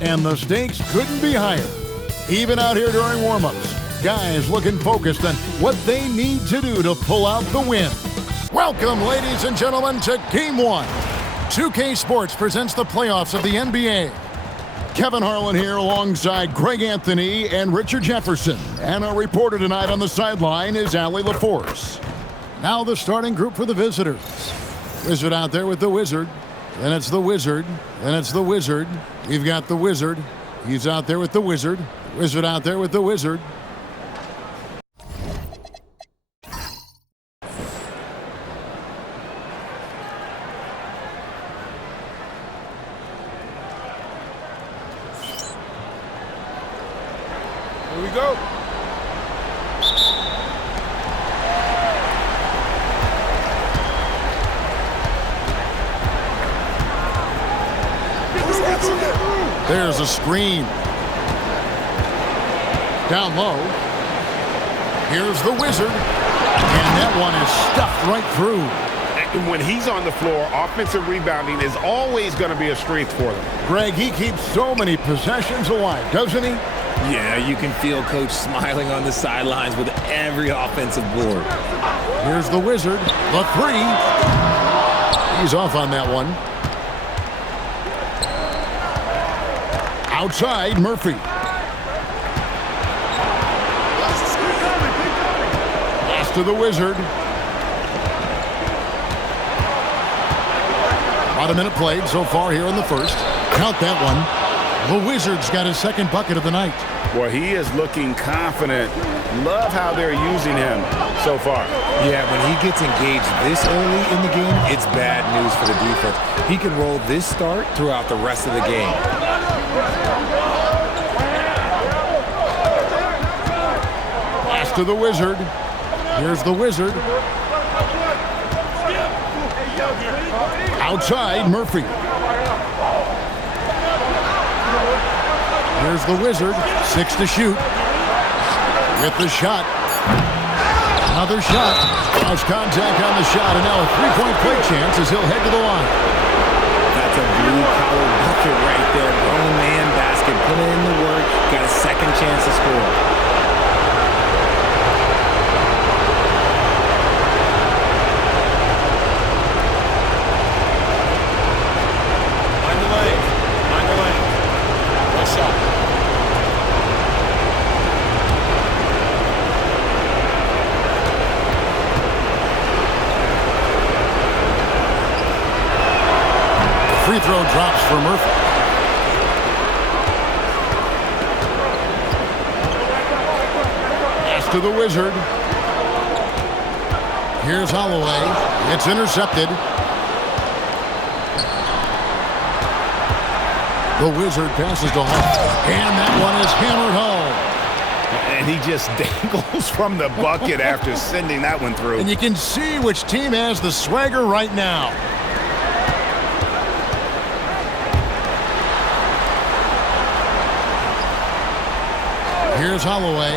And the stakes couldn't be higher. Even out here during warm-ups, guys looking focused on what they need to do to pull out the win. Welcome, ladies and gentlemen, to Game 1. 2K Sports presents the playoffs of the NBA. Kevin Harlan here alongside Greg Anthony and Richard Jefferson. And our reporter tonight on the sideline is Allie LaForce. Now the starting group for the visitors. Wizard out there with the Wizard. Then it's the Wizard. Then it's the Wizard. We've got the Wizard. He's out there with the Wizard. Wizard out there with the Wizard. Here we go. There's a screen. Down low. Here's the Wizard. And that one is stuffed right through. And when he's on the floor, offensive rebounding is always going to be a strength for them. Greg, he keeps so many possessions alive, doesn't he? Yeah, you can feel Coach smiling on the sidelines with every offensive board. Here's the Wizard. The three. He's off on that one. Outside, Murphy. Pass to the Wizard. About a minute played so far here in the first. Count that one. The Wizard's got his second bucket of the night. Well, he is looking confident. Love how they're using him so far. Yeah, when he gets engaged this early in the game, it's bad news for the defense. He can roll this start throughout the rest of the game. Pass to the Wizard. Here's the Wizard. Outside, Murphy. Here's the Wizard. 6 to shoot. With the shot. Another shot. Nice contact on the shot. And now a three-point play chance as he'll head to the line. That's a blue-collar bucket right there. Grown man basket. Put in the work. Got a second chance to score. Free throw drops for Murphy. Pass to the Wizard. Here's Holloway. It's intercepted. The Wizard passes to Hall. And that one is hammered home. And he just dangles from the bucket after sending that one through. And you can see which team has the swagger right now. Here's Holloway.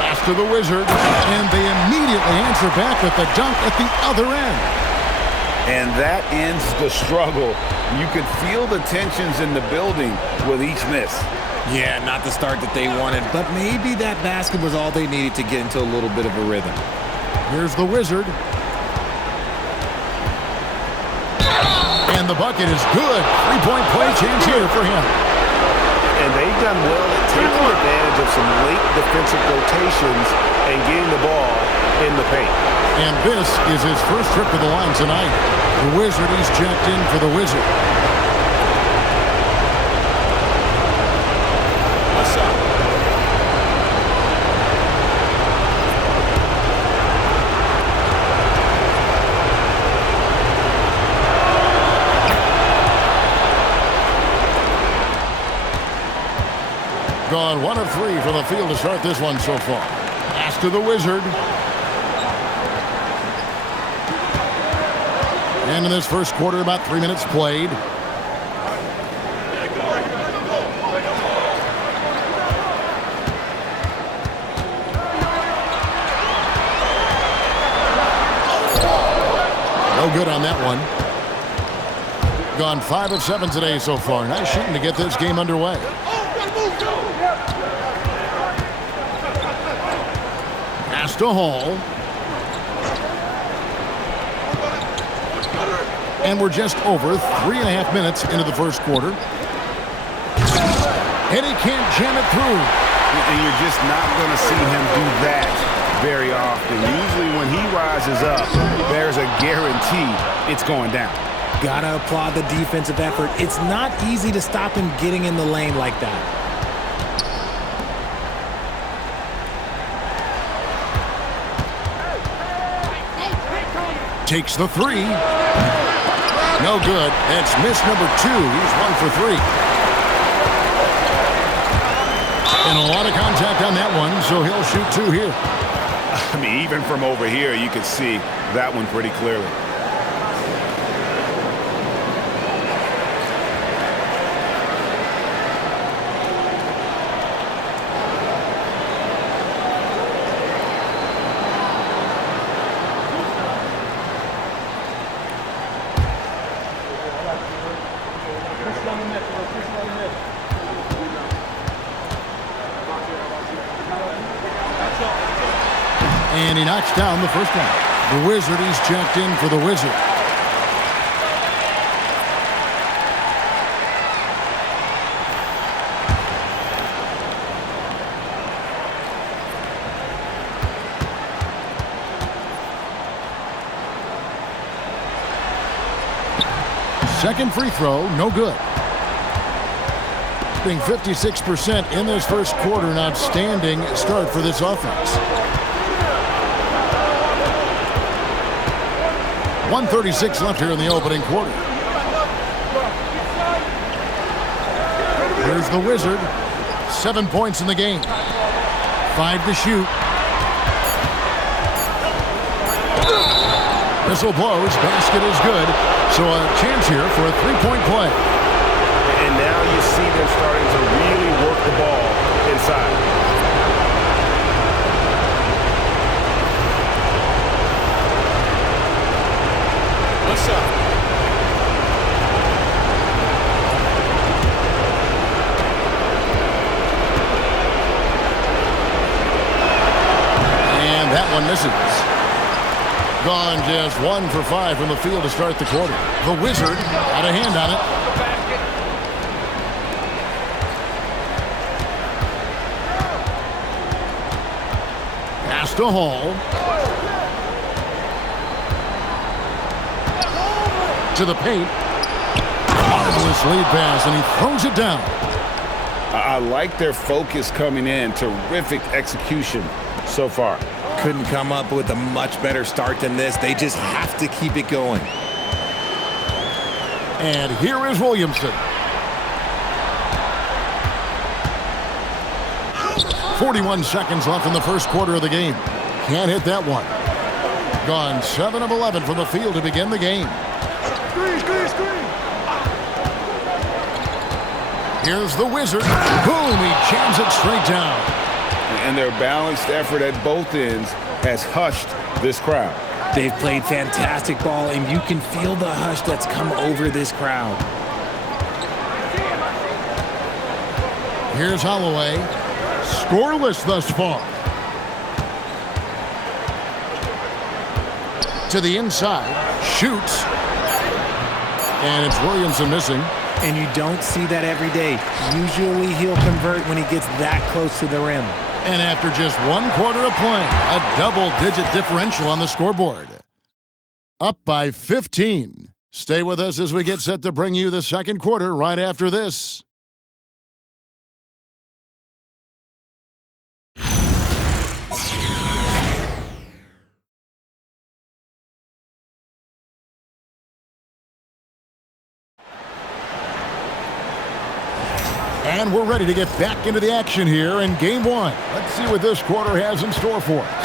Pass to the Wizard. And they immediately answer back with the dunk at the other end. And that ends the struggle. You could feel the tensions in the building with each miss. Yeah, not the start that they wanted, but maybe that basket was all they needed to get into a little bit of a rhythm. Here's the Wizard. And the bucket is good. Three-point play chance here for him. And they've done well at taking advantage of some late defensive rotations and getting the ball in the paint. And this is his first trip to the line tonight. The Wizard, he's checked in for the Wizard. What's up? Gone 1 of 3 for the field to start this one so far. Pass to the Wizard. And in this first quarter, about 3 minutes played. No good on that one. Gone 5 of 7 today so far. Nice shooting to get this game underway. Pass to Hall. And we're just over 3.5 minutes into the first quarter. And he can't jam it through. And you're just not going to see him do that very often. Usually when he rises up, there's a guarantee it's going down. Gotta applaud the defensive effort. It's not easy to stop him getting in the lane like that. Takes the three. No good. That's miss number 2. He's 1 for 3. And a lot of contact on that one, so he'll shoot 2 here. I mean, even from over here, you could see that one pretty clearly. And he knocks down the first one. The Wizard, he's checked in for the Wizard. Second free throw, no good. Being 56% in this first quarter, an outstanding start for this offense. 1:36 left here in the opening quarter. Here's the Wizard. 7 points in the game. 5 to shoot. Whistle blows. Basket is good. So a chance here for a three-point play. And now you see them starting to really work the ball inside. What's up? And that one misses. Gone just 1 for 5 from the field to start the quarter. The Wizard had a hand on it. Pass to Hall. To the paint. Marvelous lead pass, and he throws it down. I like their focus coming in. Terrific execution so far. Couldn't come up with a much better start than this. They just have to keep it going. And here is Williamson. 41 seconds left in the first quarter of the game. Can't hit that one. Gone 7 of 11 from the field to begin the game. Screen. Here's the Wizard. Boom, he jams it straight down. And their balanced effort at both ends has hushed this crowd. They've played fantastic ball, and you can feel the hush that's come over this crowd. Here's Holloway. Scoreless thus far. To the inside. Shoots. And it's Williamson missing. And you don't see that every day. Usually he'll convert when he gets that close to the rim. And after just 1 quarter of play, a double-digit differential on the scoreboard. Up by 15. Stay with us as we get set to bring you the second quarter right after this. And we're ready to get back into the action here in Game 1. Let's see what this quarter has in store for us.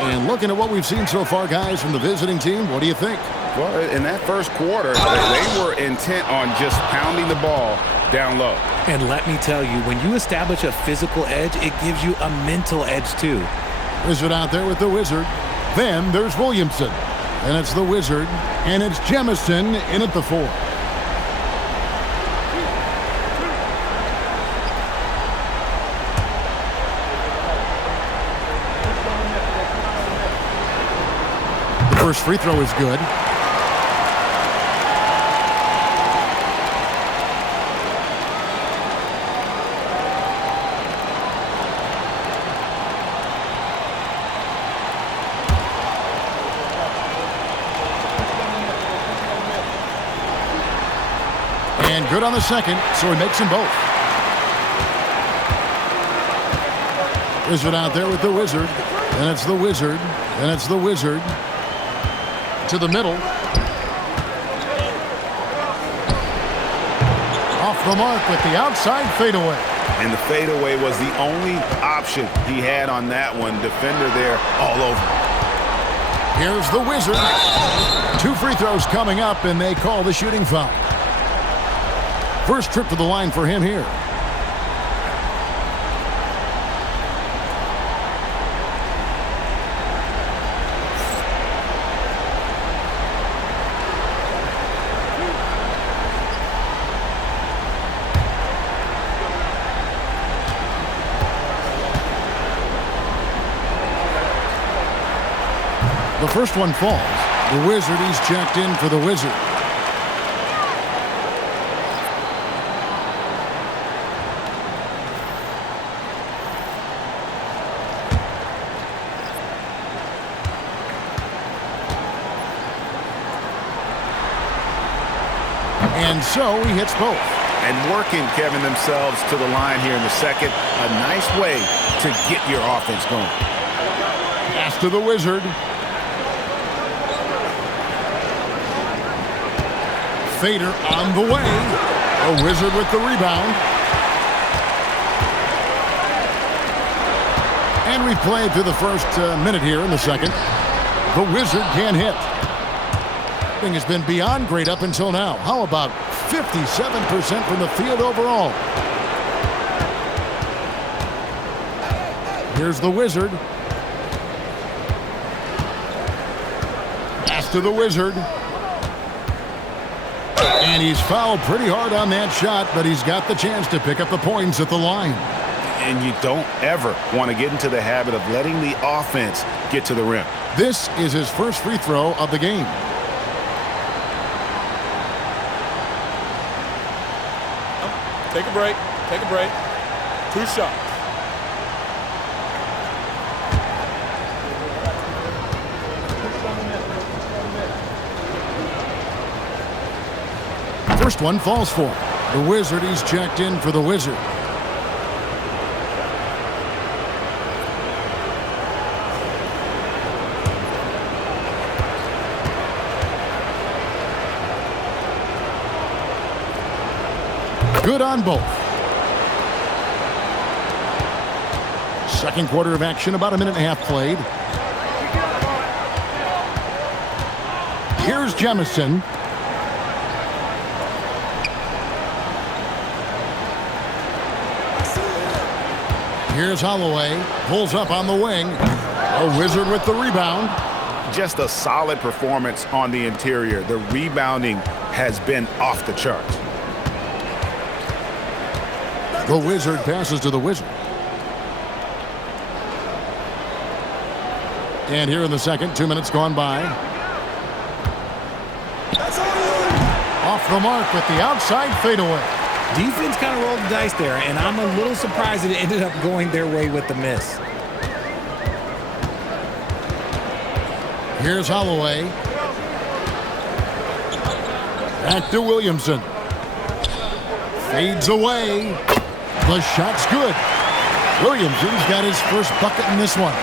And looking at what we've seen so far, guys, from the visiting team, what do you think? Well, in that first quarter, they were intent on just pounding the ball down low. And let me tell you, when you establish a physical edge, it gives you a mental edge too. Wizard out there with the Wizard. Then there's Williamson. and it's the Wizard, and it's Jemison in at the 4. The first free throw is good. And good on the second, so he makes them both. Wizard out there with the Wizard. And it's the Wizard. And it's the Wizard. To the middle. Off the mark with the outside fadeaway. And the fadeaway was the only option he had on that one. Defender there all over. Here's the Wizard. 2 free throws coming up, and they call the shooting foul. First trip to the line for him here. The first one falls. The Wizard, he's checked in for the Wizard. And so he hits both. And working, Kevin, themselves to the line here in the second. A nice way to get your offense going. Pass to the Wizard. Fader on the way. A Wizard with the rebound. And we played through the first minute here in the second. The Wizard can't hit. Has been beyond great up until now. How about 57% from the field overall? Here's the Wizard. Pass to the Wizard. And he's fouled pretty hard on that shot, but he's got the chance to pick up the points at the line. And you don't ever want to get into the habit of letting the offense get to the rim. This is his first free throw of the game. Take a break. Take a break. 2 shots. First one falls for him. The Wizard, he's checked in for the Wizard. Good on both. Second quarter of action, about a minute and a half played. Here's Jemison. Here's Holloway. Pulls up on the wing. A Wizard with the rebound. Just a solid performance on the interior. The rebounding has been off the charts. The Wizard passes to the Wizard. And here in the second, 2 minutes gone by. Off the mark with the outside fadeaway. Defense kind of rolled the dice there, and I'm a little surprised that it ended up going their way with the miss. Here's Holloway. Back to Williamson. Fades away. The shot's good. Williamson's got his first bucket in this one.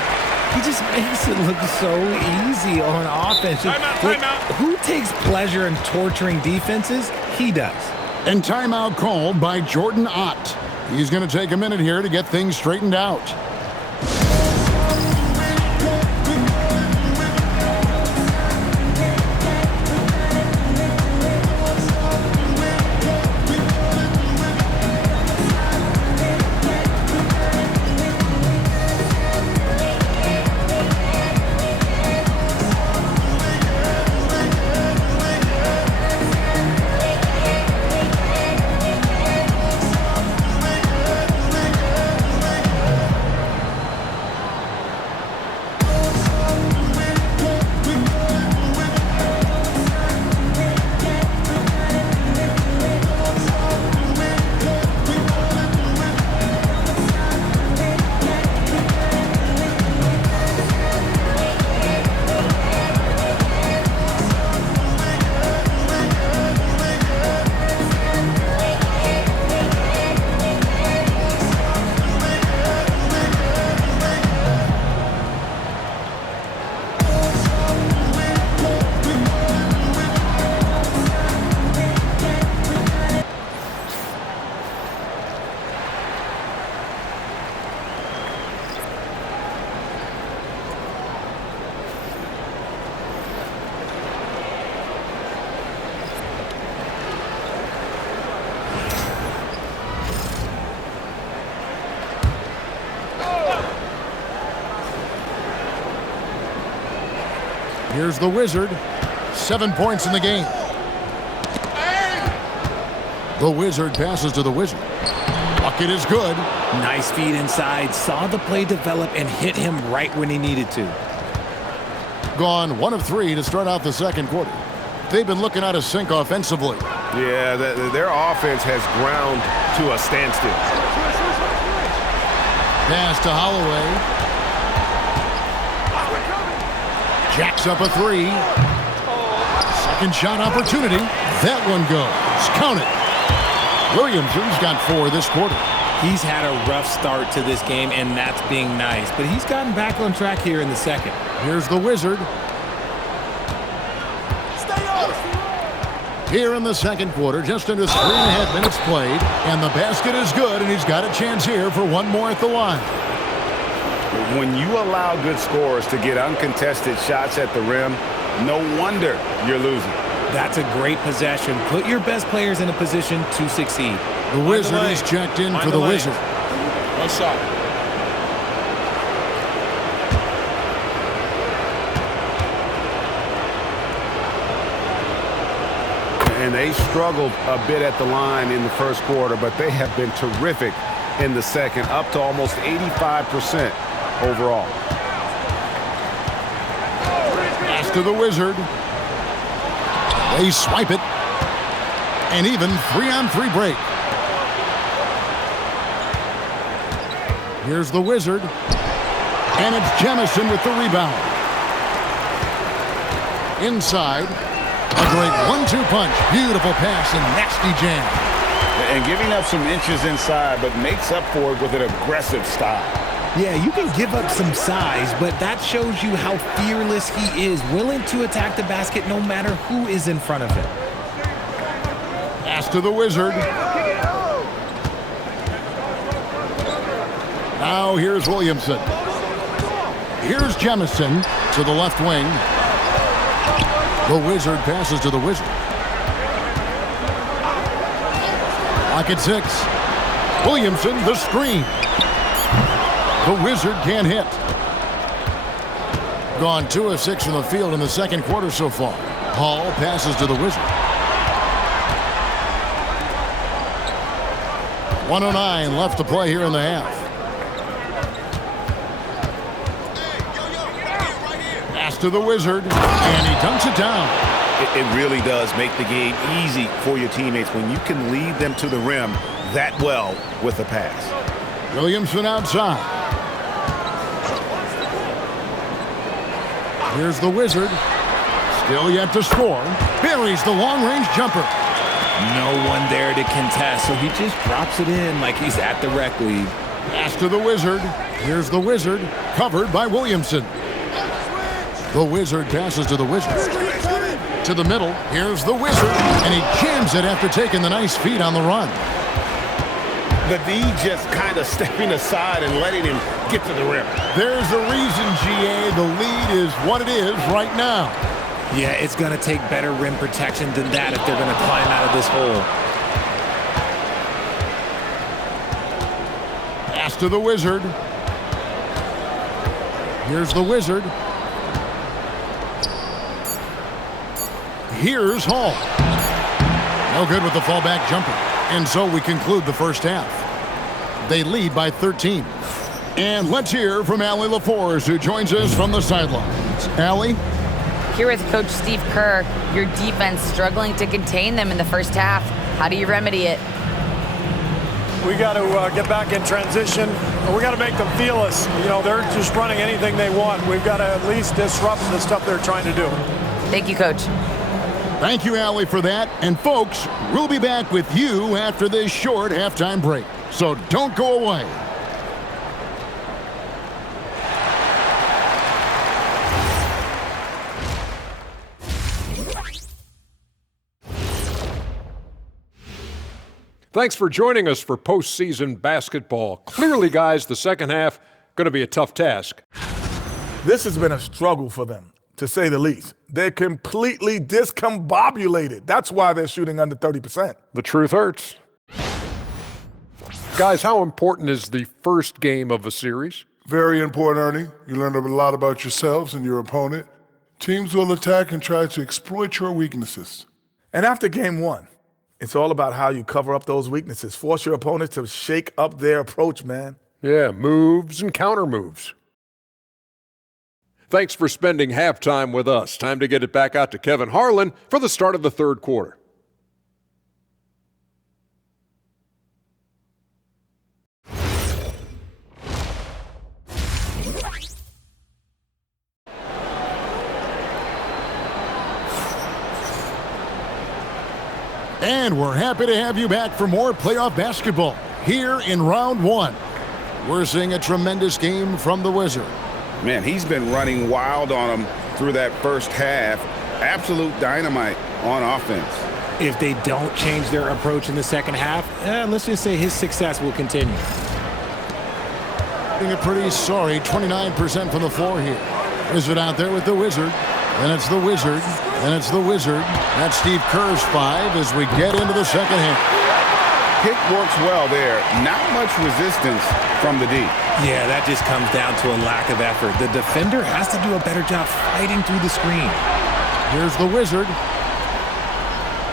He just makes it look so easy on offense. Timeout. Who takes pleasure in torturing defenses? He does. And timeout called by Jordan Ott. He's going to take a minute here to get things straightened out. Here's the Wizard. 7 points in the game. The Wizard passes to the Wizard. Bucket is good. Nice feed inside. Saw the play develop and hit him right when he needed to. Gone 1 of 3 to start out the second quarter. They've been looking out of sync offensively. Yeah, their offense has ground to a standstill. Pass to Holloway. Jacks up a 3. Second shot opportunity. That one goes. Count it. Williamson's got 4 this quarter. He's had a rough start to this game, and that's being nice. But he's gotten back on track here in the second. Here's the Wizard. Here in the second quarter, just under 3.5 minutes played, and the basket is good, and he's got a chance here for one more at the line. When you allow good scorers to get uncontested shots at the rim, no wonder you're losing. That's a great possession. Put your best players in a position to succeed. The Wizard is checked in for the Wizard. One shot. And they struggled a bit at the line in the first quarter, but they have been terrific in the second, up to almost 85% overall. Pass to the Wizard. They swipe it. And even 3-on-3 break. Here's the Wizard. And it's Jemison with the rebound. Inside. A great 1-2 punch. Beautiful pass and nasty jam. And giving up some inches inside, but makes up for it with an aggressive style. Yeah, you can give up some size, but that shows you how fearless he is, willing to attack the basket no matter who is in front of him. Pass to the Wizard. Now here's Williamson. Here's Jemison to the left wing. The Wizard passes to the Wizard. Pocket 6. Williamson, the screen. The Wizard can't hit. Gone 2 of 6 from the field in the second quarter so far. Hall passes to the Wizard. 1:09 left to play here in the half. Pass to the Wizard, and he dunks it down. It really does make the game easy for your teammates when you can lead them to the rim that well with a pass. Williamson outside. Here's the Wizard. Still yet to score. Buries the long-range jumper. No one there to contest, so he just drops it in like he's at the rec league. Pass to the Wizard. Here's the Wizard. Covered by Williamson. The Wizard passes to the Wizard. To the middle. Here's the Wizard. And he jams it after taking the nice feed on the run. The D just kind of stepping aside and letting him get to the rim. There's a reason, GA. The lead is what it is right now. Yeah, it's going to take better rim protection than that if they're going to climb out of this hole. Pass to the Wizard. Here's the Wizard. Here's Hall. No good with the fallback jumper. And so we conclude the first half. They lead by 13. And let's hear from Allie LaForce, who joins us from the sidelines. Allie? Here with Coach Steve Kerr, your defense struggling to contain them in the first half. How do you remedy it? We got to get back in transition. We got to make them feel us. You know, they're just running anything they want. We've got to at least disrupt the stuff they're trying to do. Thank you, Coach. Thank you, Allie, for that. And folks, we'll be back with you after this short halftime break. So don't go away. Thanks for joining us for postseason basketball. Clearly, guys, the second half going to be a tough task. This has been a struggle for them, to say the least. They're completely discombobulated. That's why they're shooting under 30%. The truth hurts. Guys, how important is the first game of a series? Very important, Ernie. You learn a lot about yourselves and your opponent. Teams will attack and try to exploit your weaknesses. And after game one, it's all about how you cover up those weaknesses. Force your opponent to shake up their approach, man. Yeah, moves and counter moves. Thanks for spending halftime with us. Time to get it back out to Kevin Harlan for the start of the third quarter. And we're happy to have you back for more playoff basketball here in round one. We're seeing a tremendous game from the Wizard. Man, he's been running wild on them through that first half. Absolute dynamite on offense. If they don't change their approach in the second half, let's just say his success will continue. Being a pretty sorry 29% from the floor here. Wizard out there with the Wizard. And it's the Wizard. And it's the Wizard. That's Steve Kerr's 5 as we get into the second half. Pick works well there. Not much resistance from the D. Yeah, that just comes down to a lack of effort. The defender has to do a better job fighting through the screen. Here's the Wizard.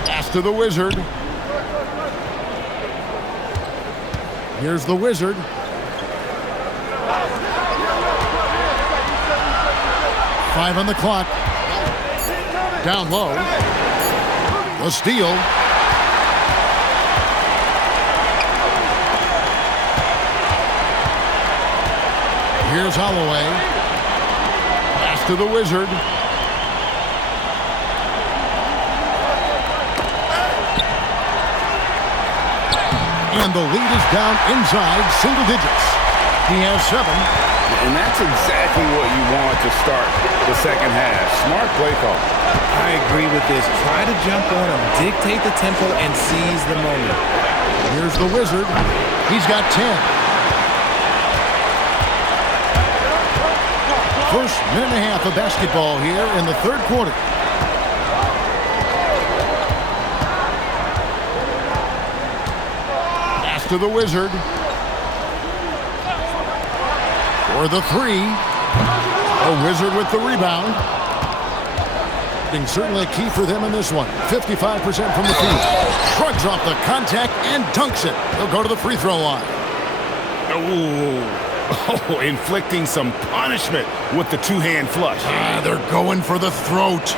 Pass to the Wizard. Here's the Wizard. Five on the clock. Down low. The steal. Here's Holloway. Pass to the Wizard. And the lead is down inside single digits. He has 7. And that's exactly what you want to start the second half. Smart play call. I agree with this. Try to jump on him, dictate the tempo, and seize the moment. Here's the Wizard. He's got 10. First minute and a half of basketball here in the third quarter. Pass to the Wizard. For the 3. A Wizard with the rebound. Being certainly key for them in this one. 55% from the field. Shrugs off the contact and dunks it. He'll go to the free throw line. Oh, inflicting some punishment with the two-hand flush. They're going for the throat.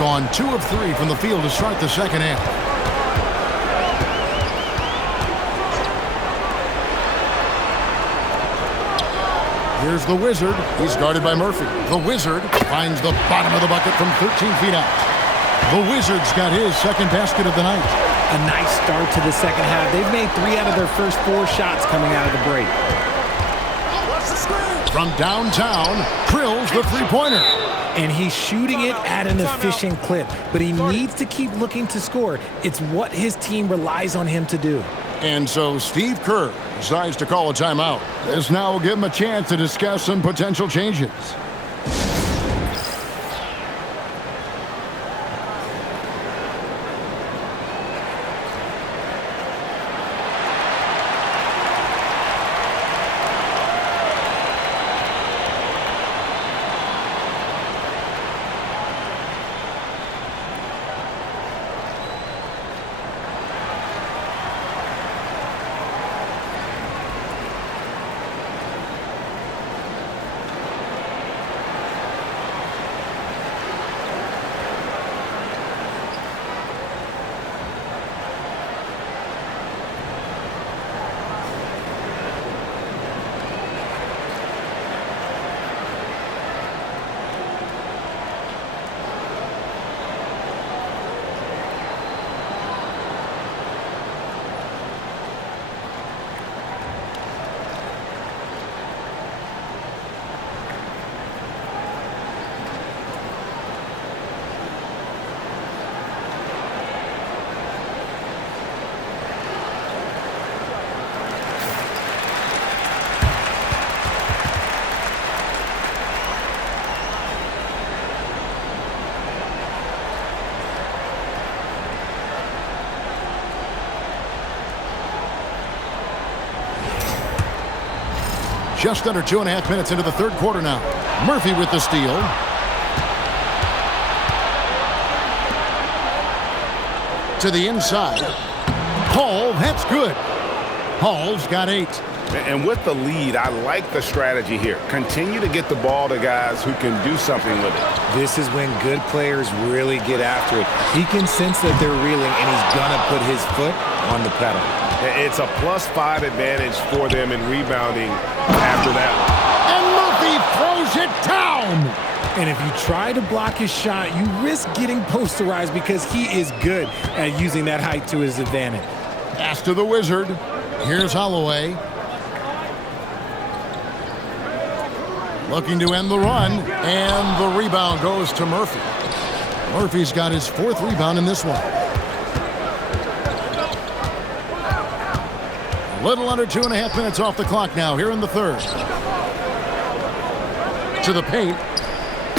Gone 2 of 3 from the field to start the second half. Here's the Wizard. He's guarded by Murphy. The Wizard finds the bottom of the bucket from 13 feet out. The Wizard's got his second basket of the night. A nice start to the second half. They've made 3 out of their first 4 shots coming out of the break. From downtown, drills the three-pointer. And he's shooting it at an efficient clip, but he needs to keep looking to score. It's what his team relies on him to do. And so Steve Kerr decides to call a timeout. This now will give him a chance to discuss some potential changes. Just under 2.5 minutes into the third quarter now. Murphy with the steal. To the inside. Hall, that's good. Hall's got 8. And with the lead, I like the strategy here. Continue to get the ball to guys who can do something with it. This is when good players really get after it. He can sense that they're reeling, and he's going to put his foot on the pedal. It's a +5 advantage for them in rebounding after that. And Murphy throws it down. And if you try to block his shot, you risk getting posterized because he is good at using that height to his advantage. Pass to the Wizard. Here's Holloway. Looking to end the run, and the rebound goes to Murphy. Murphy's got his 4th rebound in this one. A little under 2.5 minutes off the clock now here in the third. To the paint.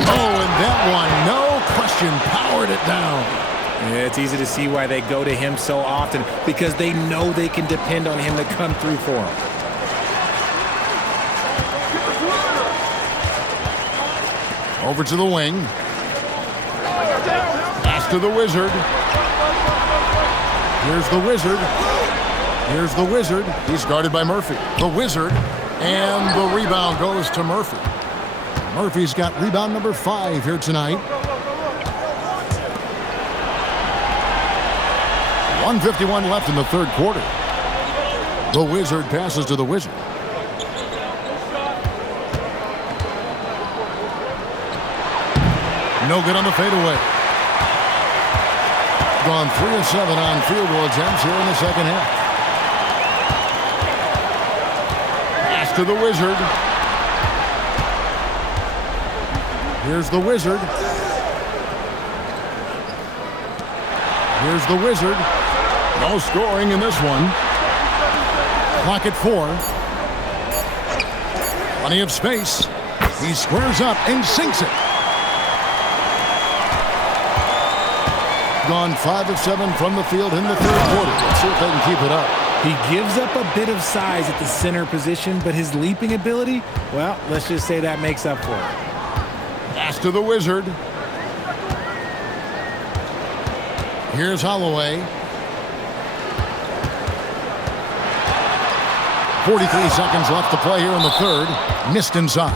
Oh, and that one, no question, powered it down. Yeah, it's easy to see why they go to him so often, because they know they can depend on him to come through for them. Over to the wing. Pass to the Wizard. Here's the Wizard. Here's the Wizard. He's guarded by Murphy. The Wizard. And the rebound goes to Murphy. Murphy's got rebound number 5 here tonight. 1:51 left in the third quarter. The Wizard passes to the Wizard. No good on the fadeaway. Gone 3 of 7 on field goal attempts here in the second half. Pass to the Wizard. Here's the Wizard. Here's the Wizard. No scoring in this one. Clock at 4. Plenty of space. He squares up and sinks it. Gone 5 of 7 from the field in the third quarter. Let's see if they can keep it up. He gives up a bit of size at the center position, but his leaping ability, well, let's just say that makes up for it. Pass to the Wizard. Here's Holloway. 43 seconds left to play here in the third. Missed inside.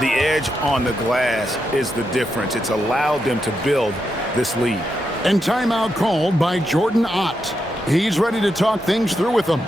The edge on the glass is the difference. It's allowed them to build this lead. And timeout called by Jordan Ott. He's ready to talk things through with them.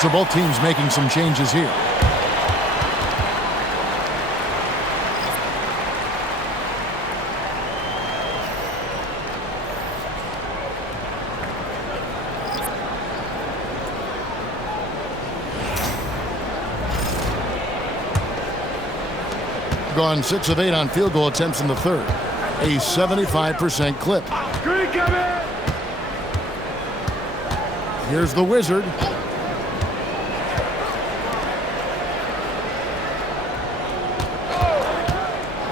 So both teams making some changes here. Gone 6 of 8 on field goal attempts in the third. A 75% clip. Here's the Wizard.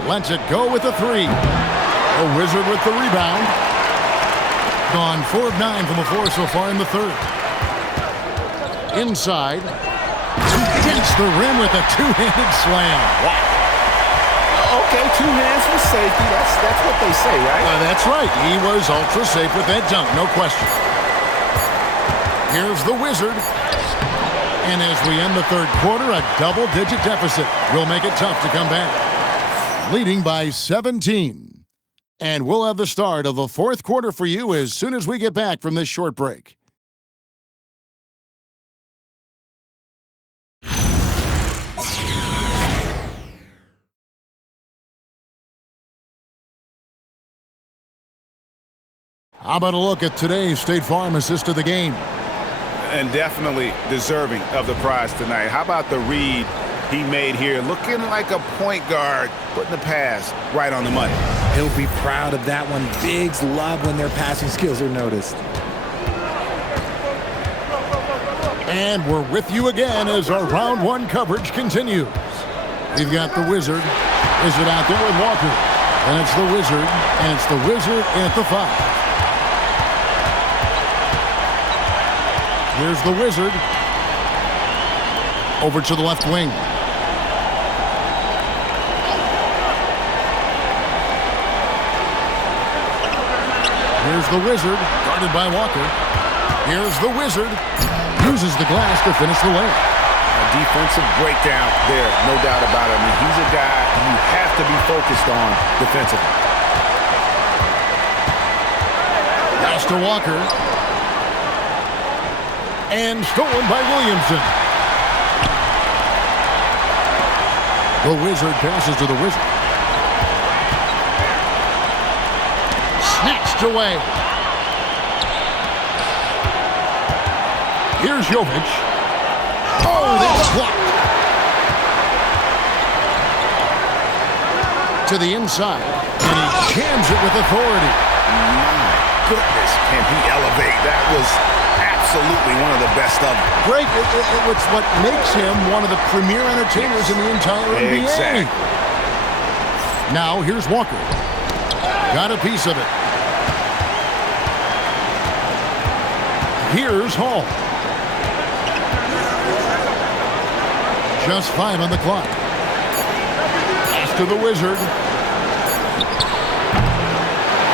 Lets it go with the 3. The Wizard with the rebound. Gone 4 of 9 from the floor so far in the third. Inside. Against the rim with a two-handed slam. Wow. Okay, 2 hands for safety. That's what they say, right? That's right. He was ultra safe with that dunk, no question. Here's the Wizard. And as we end the third quarter, a double-digit deficit will make it tough to come back. Leading by 17. And we'll have the start of the fourth quarter for you as soon as we get back from this short break. How about a look at today's State Farm assist of the game? And definitely deserving of the prize tonight. How about the read he made here? Looking like a point guard, putting the pass right on the money. He'll be proud of that one. Bigs love when their passing skills are noticed. And we're with you again as our round one coverage continues. We've got the Wizard. Wizard out there with Walker. And it's the Wizard. And it's the Wizard at the 5. Here's the Wizard. Over to the left wing. Here's the Wizard, guarded by Walker. Here's the Wizard. Uses the glass to finish the layup. A defensive breakdown there, no doubt about it. I mean, he's a guy you have to be focused on defensively. Pass to Walker. And stolen by Williamson. The Wizard passes to the Wizard. Snatched away. Here's Jovic. Oh, that's blocked. To the inside. And he jams it with authority. My goodness, can he elevate? That was absolutely one of the best of them. Great. It's what makes him one of the premier entertainers in the entire NBA. Exactly. Now, here's Walker. Got a piece of it. Here's Hall. Just 5 on the clock. Pass to the Wizard.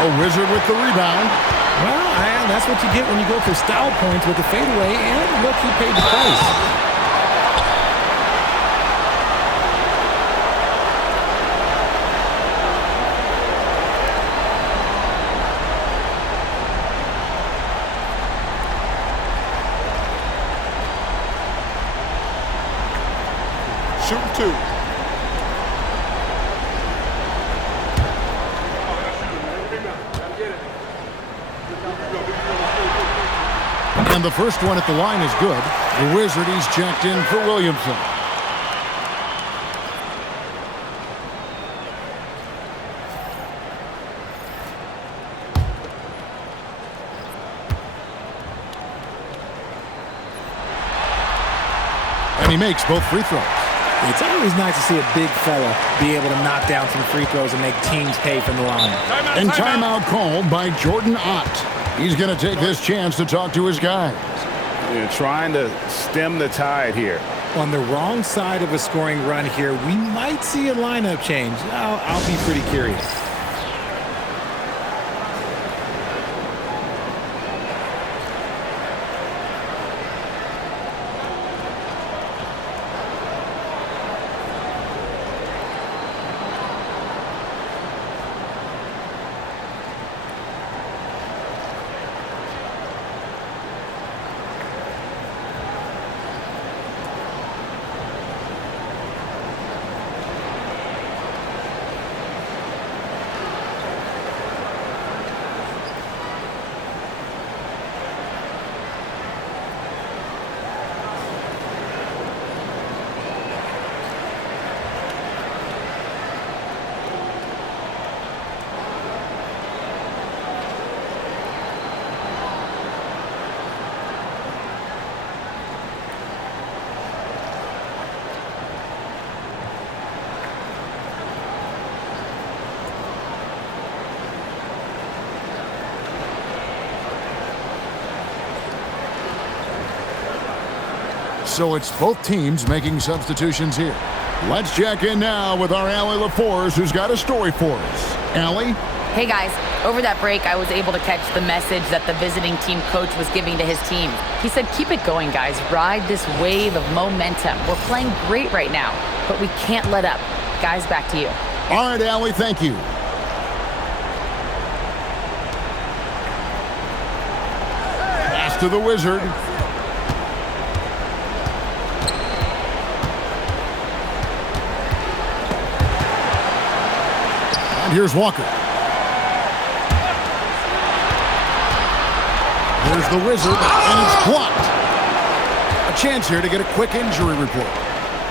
A Wizard with the rebound. Well, that's what you get when you go for style points with the fadeaway, and look, he paid the price. Shooting 2. And the first one at the line is good. The Wizard, he's checked in for Williamson. And he makes both free throws. It's always nice to see a big fella be able to knock down some free throws and make teams pay from the line. And timeout called by Jordan Ott. He's going to take this chance to talk to his guys. They're trying to stem the tide here. On the wrong side of a scoring run here, we might see a lineup change. I'll be pretty curious. So it's both teams making substitutions here. Let's check in now with our Allie LaForce, who's got a story for us. Allie? Hey guys, over that break, I was able to catch the message that the visiting team coach was giving to his team. He said, keep it going, guys. Ride this wave of momentum. We're playing great right now, but we can't let up. Guys, back to you. All right, Allie, thank you. Pass to the Wizard. And here's Walker. Here's the Wizard, and it's blocked. A chance here to get a quick injury report.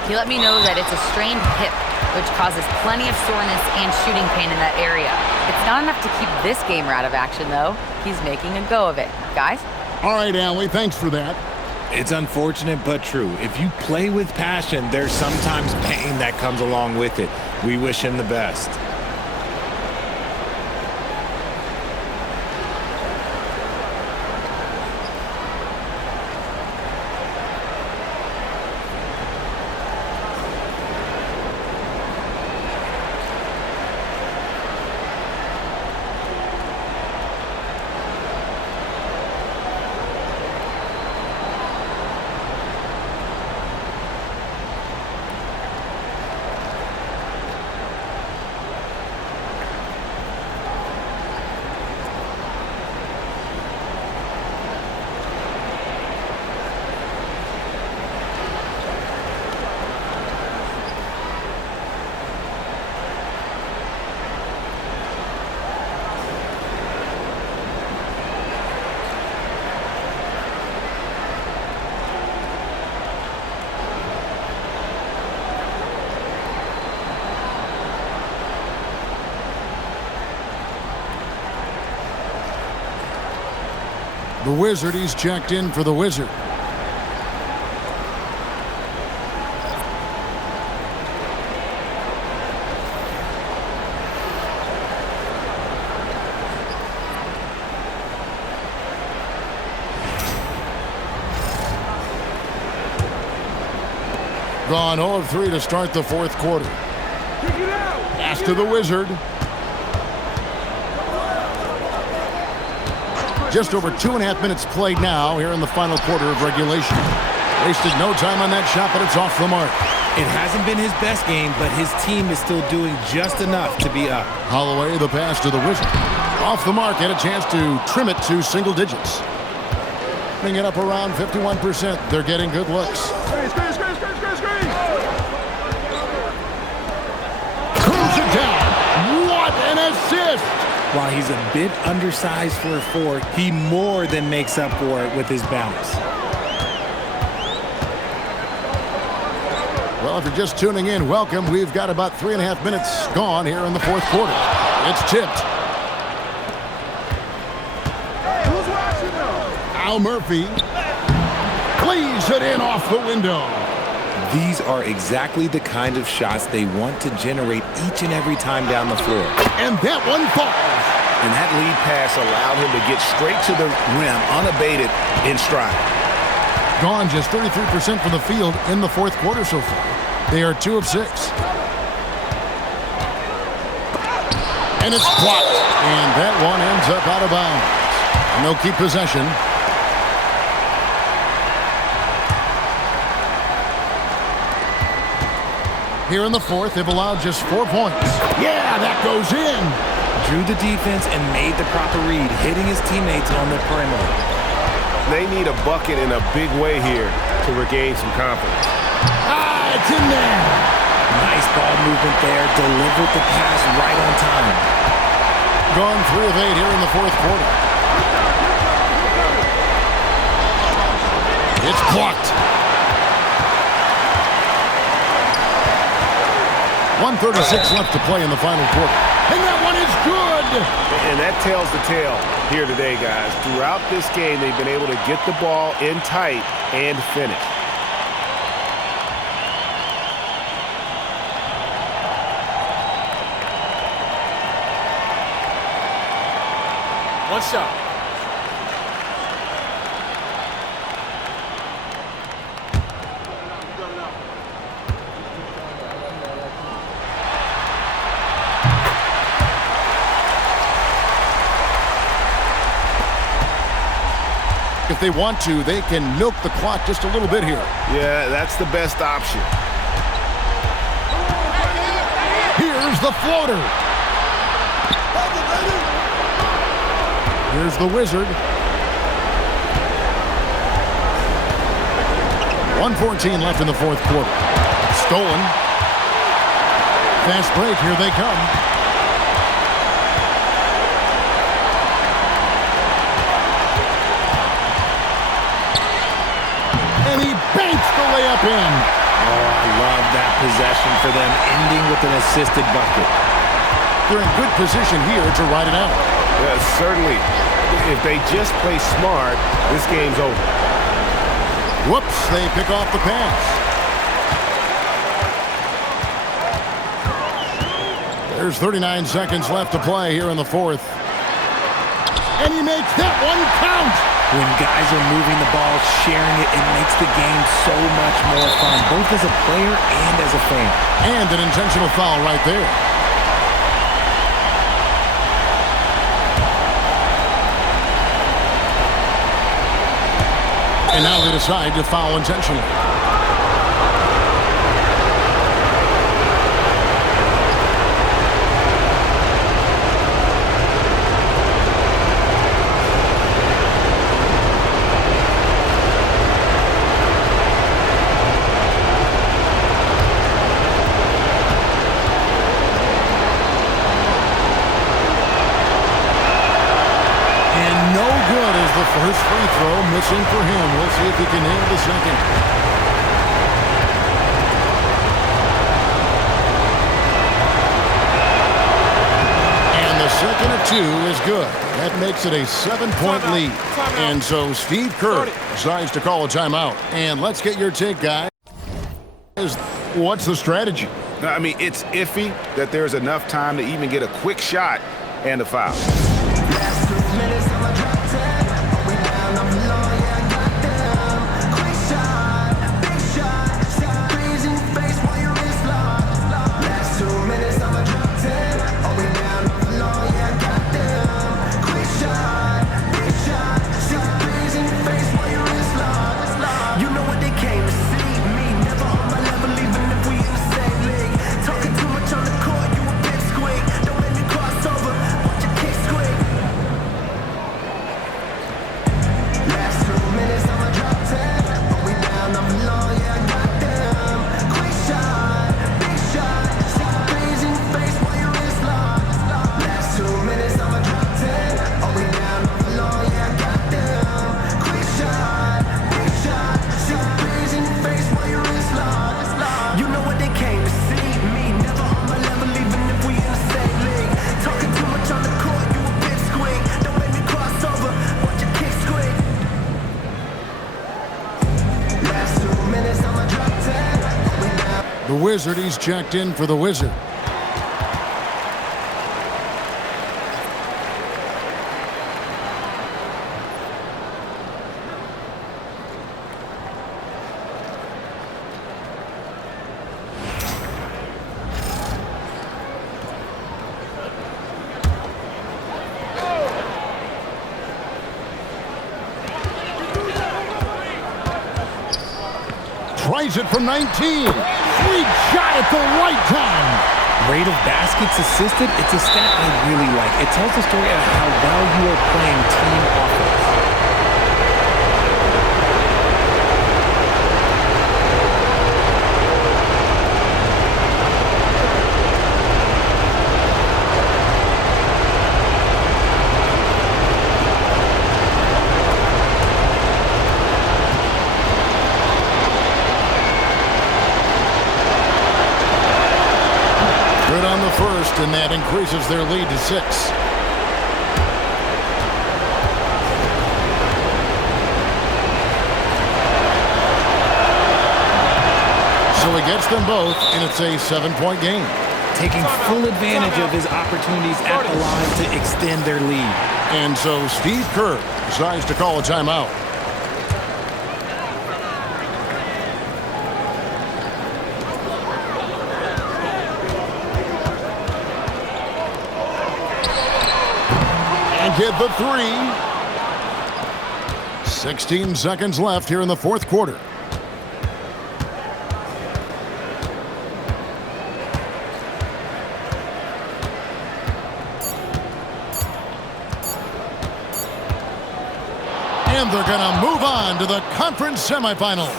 He let me know that it's a strained hip, which causes plenty of soreness and shooting pain in that area. It's not enough to keep this gamer out of action, though. He's making a go of it. Guys? All right, Allie, thanks for that. It's unfortunate but true. If you play with passion, there's sometimes pain that comes along with it. We wish him the best. The Wizard, he's checked in for the Wizard. Gone 0 of 3 to start the fourth quarter. Pass to the Wizard. Just over 2.5 minutes played now here in the final quarter of regulation. Wasted no time on that shot, but it's off the mark. It hasn't been his best game, but his team is still doing just enough to be up. Holloway, the pass to the Wizard. Off the mark, and a chance to trim it to single digits. Bring it up around 51%. They're getting good looks. Cruise it down. What an assist! While he's a bit undersized for a 4, he more than makes up for it with his bounce. Well, if you're just tuning in, welcome. We've got about 3.5 minutes gone here in the fourth quarter. It's tipped. Al Murphy plays it in off the window. These are exactly the kind of shots they want to generate each and every time down the floor. And that one falls. And that lead pass allowed him to get straight to the rim, unabated, in stride. Gone just 33% from the field in the fourth quarter so far. They are 2 of 6. And it's blocked. And that one ends up out of bounds. And they'll keep possession. Here in the fourth, they've allowed just 4 points. Yeah, that goes in. Drew the defense and made the proper read, hitting his teammates on the perimeter. They need a bucket in a big way here to regain some confidence. Ah, it's in there. Nice ball movement there, delivered the pass right on time. Gone 3 of 8 here in the fourth quarter. It's blocked. 1:36 left to play in the final quarter. And that one is good! And that tells the tale here today, guys. Throughout this game, they've been able to get the ball in tight and finish. One shot. if they want to, they can milk the clock just a little bit here. Yeah, that's the best option. Here's the floater. Here's the Wizard. 1:14 left in the fourth quarter. Stolen. Fast break. Here they come. And he banks the layup in. Oh, I love that possession for them, ending with an assisted bucket. They're in good position here to ride it out. Yeah, certainly. If they just play smart, this game's over. Whoops, they pick off the pass. There's 39 seconds left to play here in the fourth. And he makes that one count. When guys are moving the ball, sharing it, it makes the game so much more fun, both as a player and as a fan. And an intentional foul right there. And now they decide to foul intentionally. First free throw missing for him. We'll see if he can nail the second. And the second of two is good. That makes it a 7-point lead. And so Steve Kerr decides to call a timeout. And let's get your take, guys. What's the strategy? I mean, it's iffy that there's enough time to even get a quick shot and a foul. The Wizard, he's checked in for the Wizard. Tries it from 19. Sweet shot at the right time. Rate of baskets assisted, it's a stat I really like. It tells the story of how well you are playing team offense. Good on the first, and that increases their lead to 6. So he gets them both, and it's a 7-point game. Taking full advantage of his opportunities at the line to extend their lead. And so Steve Kerr decides to call a timeout. Get the three. 16 seconds left here in the fourth quarter. And they're going to move on to the conference semifinals.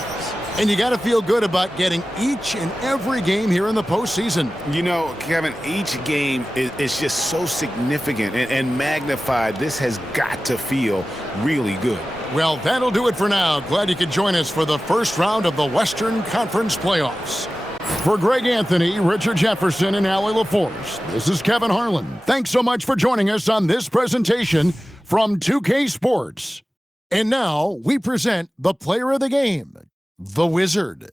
And you got to feel good about getting each and every game here in the postseason. You know, Kevin, each game is just so significant and magnified. This has got to feel really good. Well, that'll do it for now. Glad you could join us for the first round of the Western Conference playoffs. For Greg Anthony, Richard Jefferson, and Allie LaForce, this is Kevin Harlan. Thanks so much for joining us on this presentation from 2K Sports. And now we present the player of the game, the Wizard.